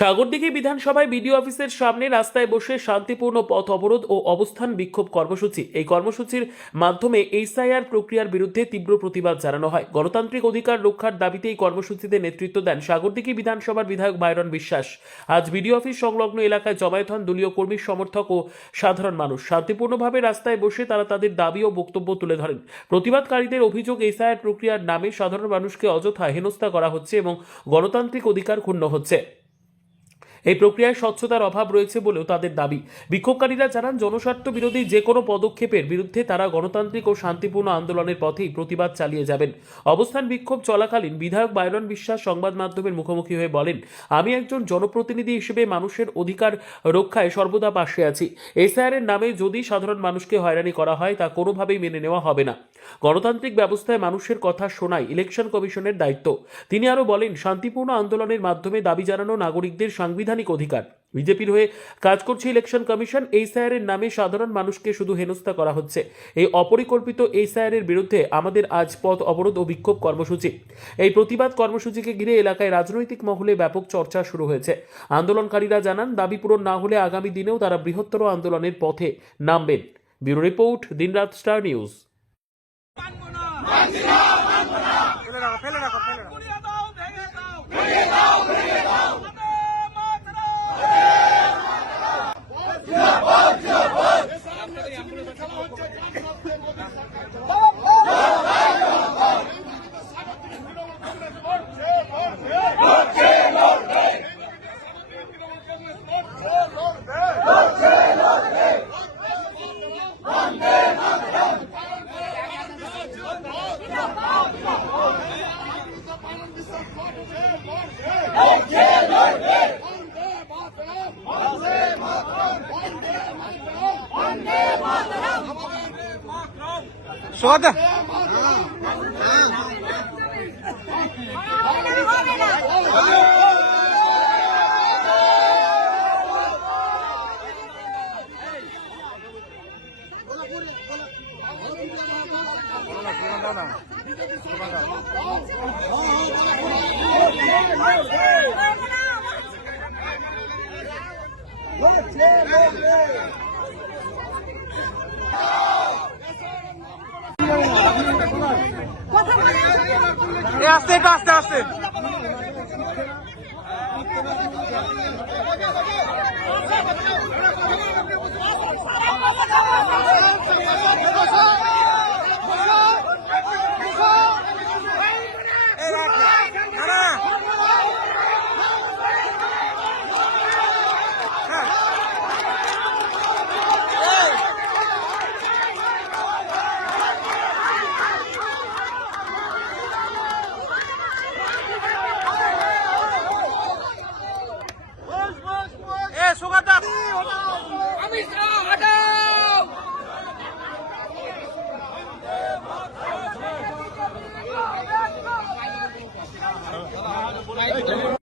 সাগরদিঘি বিধানসভায় বিডিও অফিসের সামনে রাস্তায় বসে শান্তিপূর্ণ পথ অবরোধ ও অবস্থান বিক্ষোভ কর্মসূচি। এই কর্মসূচির মাধ্যমে এসআইআর প্রক্রিয়ার বিরুদ্ধে তীব্র প্রতিবাদ জানানো হয়। গণতান্ত্রিক অধিকার রক্ষার দাবিতে এই কর্মসূচিতে নেতৃত্ব দেন সাগরদিঘি বিধানসভার বিধায়ক বাইরন বিশ্বাস। আজ বিডিও অফিস সংলগ্ন এলাকায় জমায়েত হন দলীয় কর্মী, সমর্থক ও সাধারণ মানুষ। শান্তিপূর্ণভাবে রাস্তায় বসে তারা তাদের দাবি ও বক্তব্য তুলে ধরেন। প্রতিবাদকারীদের অভিযোগ, এসআইআর প্রক্রিয়ার নামে সাধারণ মানুষকে অযথা হেনস্থা করা হচ্ছে এবং গণতান্ত্রিক অধিকার ক্ষুণ্ণ হচ্ছে। এই প্রক্রিয়ায় স্বচ্ছতার অভাব রয়েছে বলেও তাদের দাবি। বিক্ষোভকারীরা জানান, জনস্বার্থ বিরোধী যে কোনো পদক্ষেপের বিরুদ্ধে তারা গণতান্ত্রিক ও শান্তিপূর্ণ আন্দোলনের পথেই প্রতিবাদ চালিয়ে যাবেন। অবস্থান বিক্ষোভ চলাকালীন বিধায়ক বাইরন বিশ্বাস সংবাদ মাধ্যমের মুখোমুখি হয়ে বলেন, আমি একজন জনপ্রতিনিধি হিসেবে মানুষের অধিকার রক্ষায় সর্বদা পাশে আছি। এসআইআরের নামে যদি সাধারণ মানুষকে হয়রানি করা হয় তা কোনোভাবেই মেনে নেওয়া হবে না। গণতান্ত্রিক ব্যবস্থায় মানুষের কথা শোনাই ইলেকশন কমিশনের দায়িত্ব। তিনি আরও বলেন, শান্তিপূর্ণ আন্দোলনের মাধ্যমে দাবি জানানো নাগরিকদের সাংবিধানিক অধিকার। বিজেপির হয়ে কাজ করছে ইলেকশন কমিশন। এসআইআরের নামে সাধারণ মানুষকে শুধু হেনস্থা করা হচ্ছে। এই অপরিকল্পিত এসআইআরের বিরুদ্ধে আমাদের আজ পথ অবরোধ ও বিক্ষোভ কর্মসূচি। এই প্রতিবাদ কর্মসূচিকে ঘিরে এলাকায় রাজনৈতিক মহলে ব্যাপক চর্চা শুরু হয়েছে। আন্দোলনকারীরা জানান, দাবি পূরণ না হলে আগামী দিনেও তারা বৃহত্তর আন্দোলনের পথে নামবেন। ব্যুরো রিপোর্ট, দিনরাত স্টার নিউজ। Soda. আস্তে আস্তে আস্তে